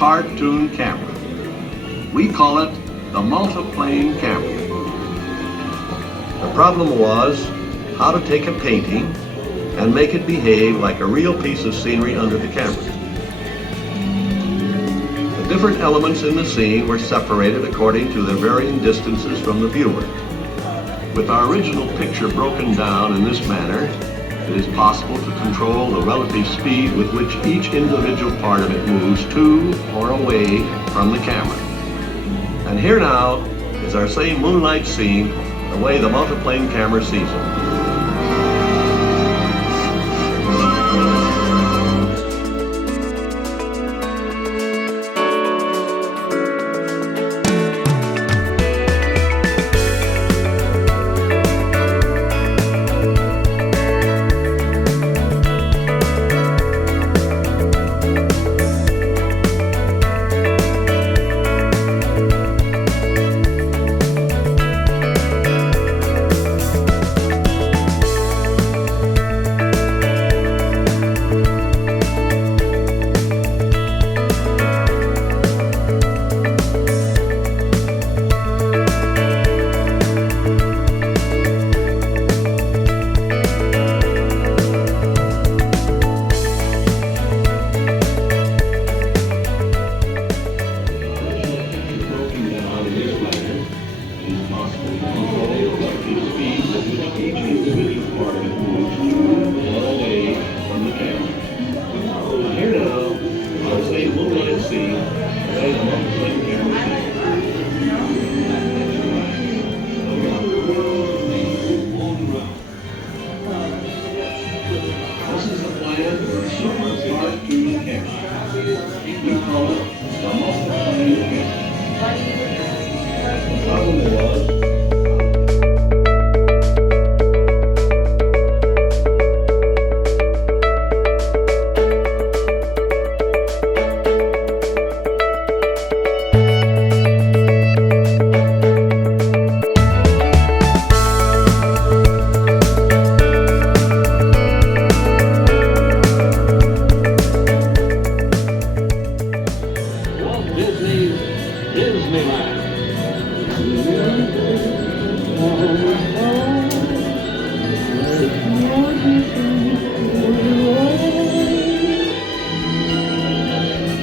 cartoon camera. We call it the multiplane camera. The problem was how to take a painting and make it behave like a real piece of scenery under the camera. The different elements in the scene were separated according to their varying distances from the viewer. With our original picture broken down in this manner, it is possible to control the relative speed with which each individual part of it moves to or away from the camera. And here now is our same moonlight scene the way the multiplane camera sees it.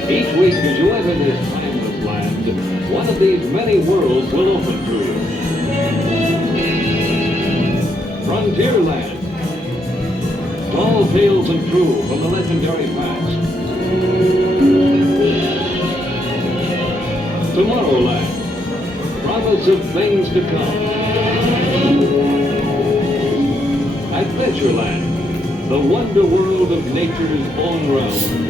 Each week as you enter this timeless land, one of these many worlds will open to you. Frontierland. Tall tales and true from the legendary past. Tomorrowland. Promise of things to come. Adventureland. The wonder world of nature's own realm.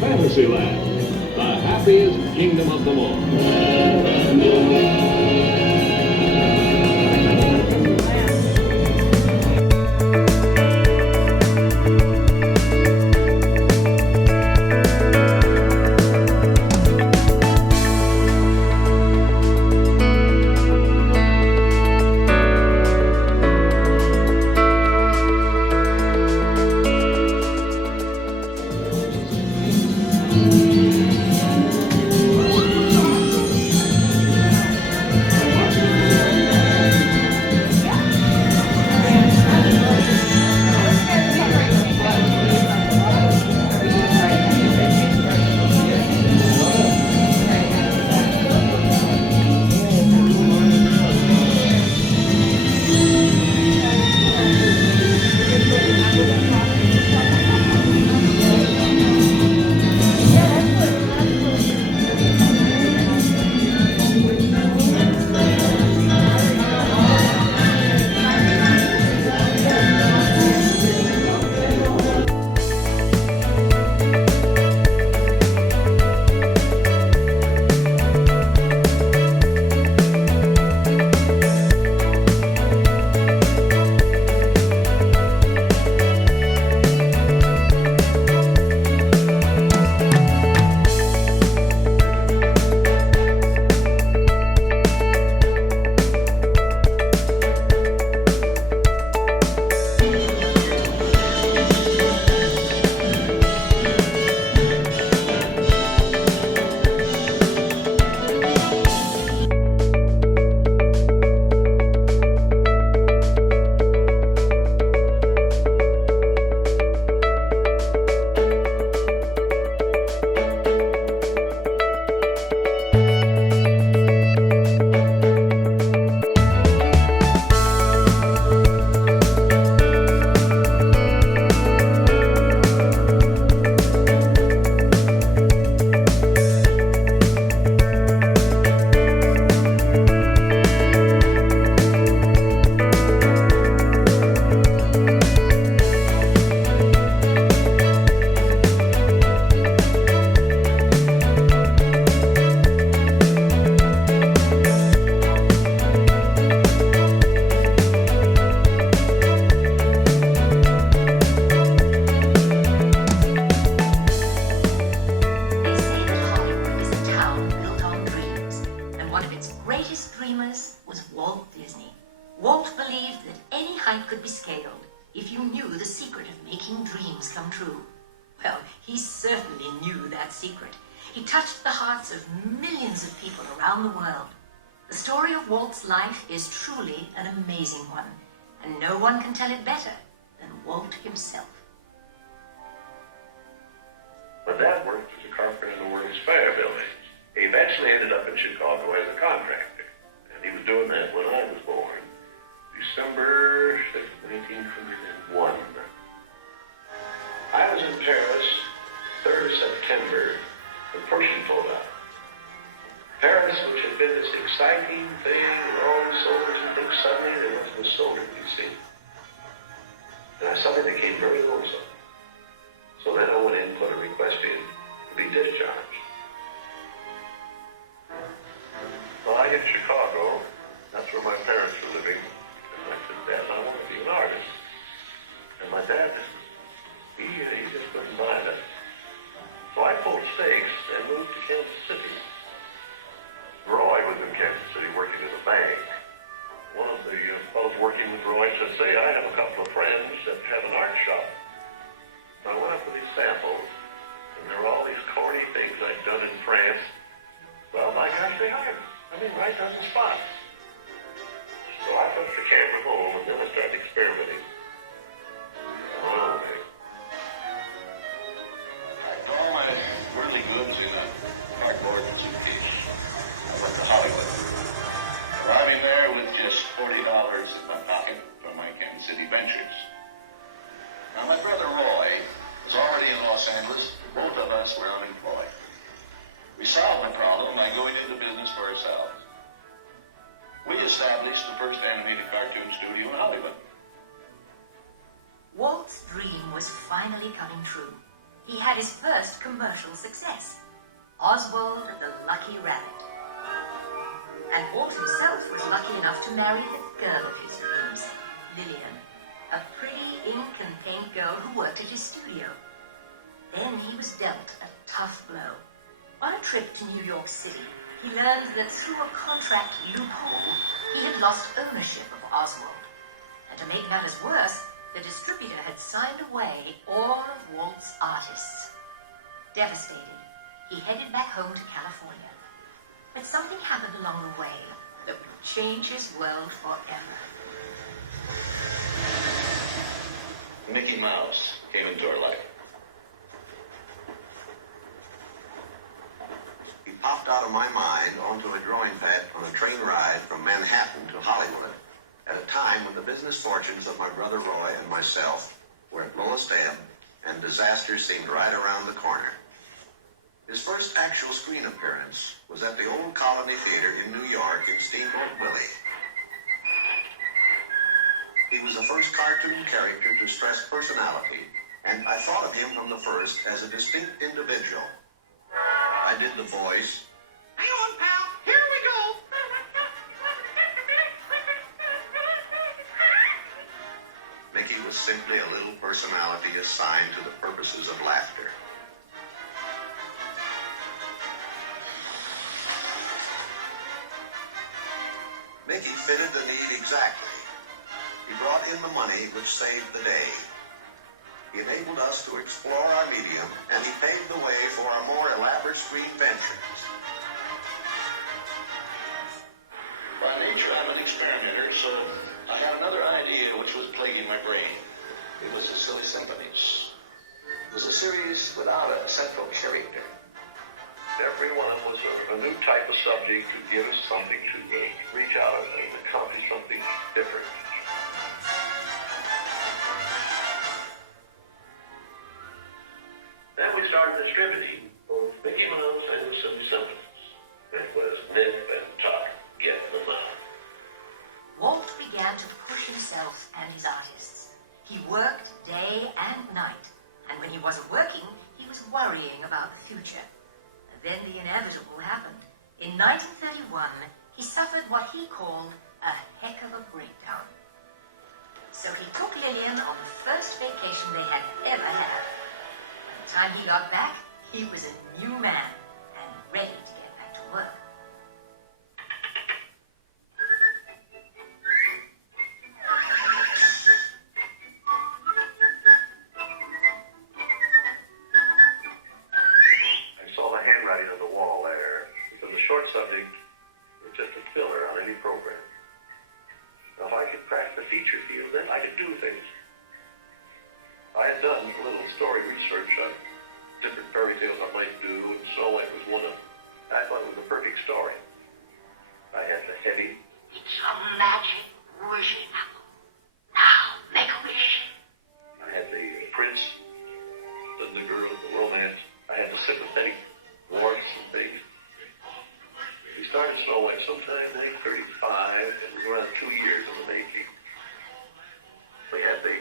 Fantasyland, the happiest kingdom of them all. Walt believed that any height could be scaled if you knew the secret of making dreams come true. Well, he certainly knew that secret. He touched the hearts of millions of people around the world. The story of Walt's life is truly an amazing one, and no one can tell it better than Walt himself. My dad worked as a carpenter in the World's Fair building. He eventually ended up in Chicago as a contractor, and he was doing that when I was born, December 1901. I was in Paris, 3rd of September, when Pershing pulled out. Paris, which had been this exciting thing with all these soldiers and things, suddenly there wasn't a soldier to be seen. And I suddenly became very lonesome. So then I went in and put a request in to be discharged. Well, I get to Chicago. That's where my parents were living. And I said, Dad, I want to be an artist. And my dad, he just couldn't mind it. So I pulled stakes and moved to Kansas City. Roy was in Kansas City working in a bank. One of the fellows working with Roy said, say, I have a couple of friends that have an art shop. So I went up with these samples, and there were all these corny things I'd done in France. Well, my gosh, they are. I mean, right on the spot. So I took the camera home, and then I started experimenting. Oh, okay. I put all my worldly goods in a cardboard suitcase. I went to Hollywood. Arriving there with just $40 in my pocket from my Kansas City ventures. Now, my brother Roy was already in Los Angeles. Both of us were unemployed. We solved the problem by going into business for ourselves. We established the first animated cartoon studio in Hollywood. Walt's dream was finally coming true. He had his first commercial success, Oswald the Lucky Rabbit. And Walt himself was lucky enough to marry the girl of his dreams, Lillian, a pretty ink and paint girl who worked at his studio. Then he was dealt a tough blow. On a trip to New York City, he learned that through a contract loophole, he had lost ownership of Oswald. And to make matters worse, the distributor had signed away all of Walt's artists. Devastated, he headed back home to California. But something happened along the way that would change his world forever. Mickey Mouse came into our life. He popped out of my mind onto a drawing pad on a train ride from Manhattan to Hollywood at a time when the business fortunes of my brother Roy and myself were at lowest ebb and disaster seemed right around the corner. His first actual screen appearance was at the Old Colony Theater in New York in Steamboat Willie. He was the first cartoon character to stress personality, and I thought of him from the first as a distinct individual. I did the voice. Hang on, pal. Here we go. Mickey was simply a little personality assigned to the purposes of laughter. Mickey fitted the need exactly. He brought in the money which saved the day. He enabled us to explore our medium, and he paved the way for our more elaborate screen ventures. By nature, I'm an experimenter, so I had another idea which was plaguing my brain. It was the silly Symphonies. It was a series without a central character. Every one was a new type of subject to give us something to reach out and accomplish something different. Then we started distributing both Mickey Mouse and the Silly Symphonies. It was nip and tuck, get them out. Walt began to push himself and his artists. He worked day and night, and when he wasn't working, he was worrying about the future. And then the inevitable happened. In 1931, he suffered what he called a heck of a breakdown. So he took Lillian on the first vacation they had ever had. By the time he got back, he was a new man and ready to get back to work. big story. I had the heavy. It's a magic wishing apple. Now, make a wish. I had the prince, the girl, the romance. I had the sympathetic warmth and things. We started Snow White sometime in 1935, and it was around 2 years in the making. We had the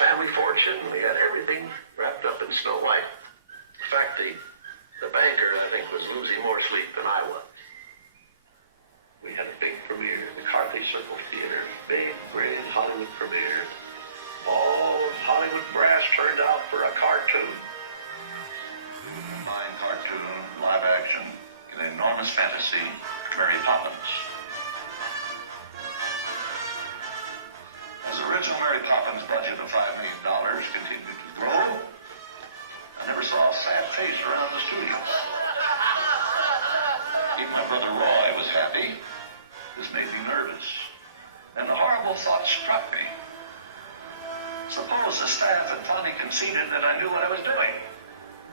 family fortune. We had everything wrapped up in Snow White. In fact, the banker, I think, was losing more sleep than I was. We had a big premiere in the Carthage Circle Theater, big, grand Hollywood premiere. All Hollywood brass turned out for a cartoon. Fine cartoon, live action, an enormous fantasy, Mary Poppins. As the original Mary Poppins budget of $5 million continued to grow, I never saw a sad face around the studio. Even my brother Roy was happy. This made me nervous. And a horrible thought struck me. Suppose the staff had finally conceded that I knew what I was doing.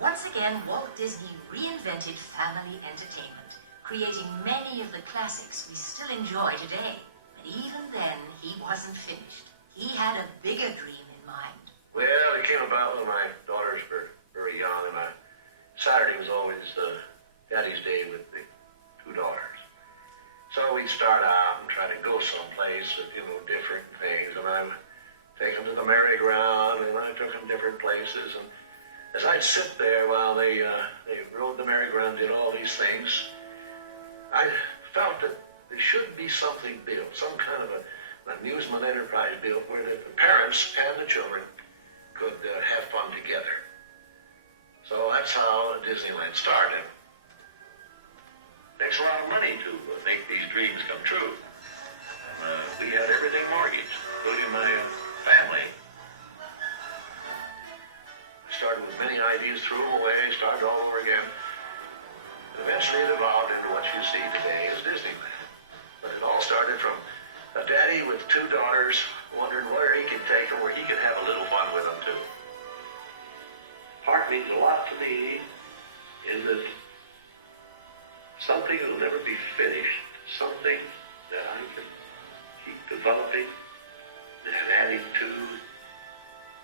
Once again, Walt Disney reinvented family entertainment, creating many of the classics we still enjoy today. But even then, he wasn't finished. He had a bigger dream in mind. Well, it came about when my daughters were very young, and Saturday was always Daddy's Day with the two daughters. So we'd start out and try to go someplace with, different things, and I would take them to the merry-go-round, and I took them different places, and as I'd sit there while they rode the merry-go-round, did all these things, I felt that there should be something built, some kind of an amusement enterprise built where the parents and the children could have fun together. So that's how Disneyland started. Takes a lot of money to make these dreams come true. We had everything mortgaged, including my family. Started with many ideas, threw them away, started all over again. And eventually it evolved into what you see today as Disneyland. But it all started from a daddy with two daughters wondering where he could take them, where he could have a little fun with them too. Park means a lot to me in that something that will never be finished, something that I can keep developing and adding to.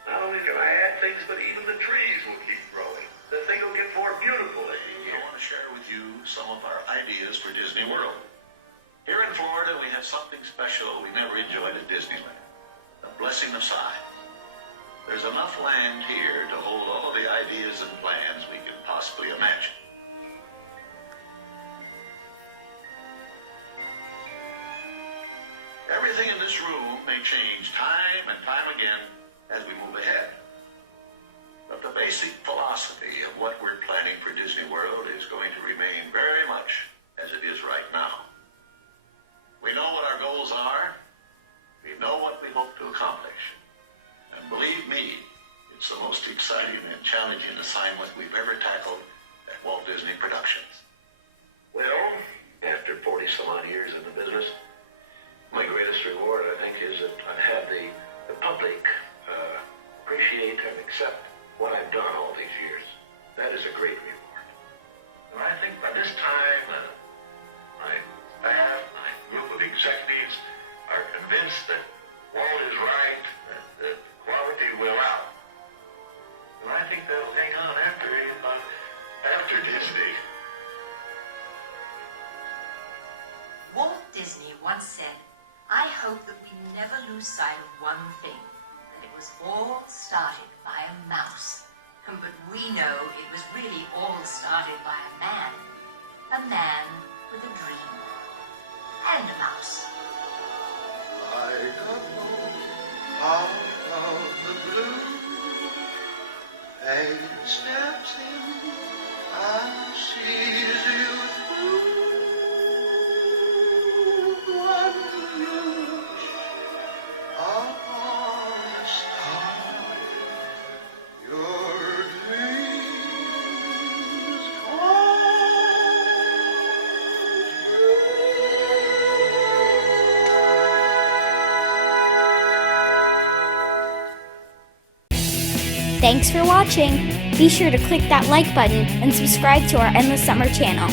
Not only can I add things, but even the trees will keep growing. The thing will get more beautiful every year. I want to share with you some of our ideas for Disney World. Here in Florida, we have something special we never enjoyed at Disneyland. The blessing of sight. There's enough land here to hold all the ideas and plans we can possibly imagine. Everything in this room may change time and time again as we move ahead. But the basic philosophy of what we're planning for Disney World is going to remain very much as it is right now. We know what our goals are. We know what we hope to accomplish. And believe me, it's the most exciting and challenging assignment we've ever tackled at Walt Disney Productions. Well, after 40-some-odd years in the business, my greatest reward, I think, is that I have the public appreciate and accept what I've done all these years. That is a great reward. And I think by this time, my staff, my group of executives are convinced that Walt is right, that quality will out. And I think that'll hang on after Disney. Walt Disney once said, "I hope that we never lose sight of one thing, that it was all started by a mouse." But we know it was really all started by a man with a dream, and a mouse. Like a bolt out of the blue, fate steps in and sees you through. When you wish upon a star, your dreams come Thanks for watching. Be sure to click that like button and subscribe to our Endless Summer channel.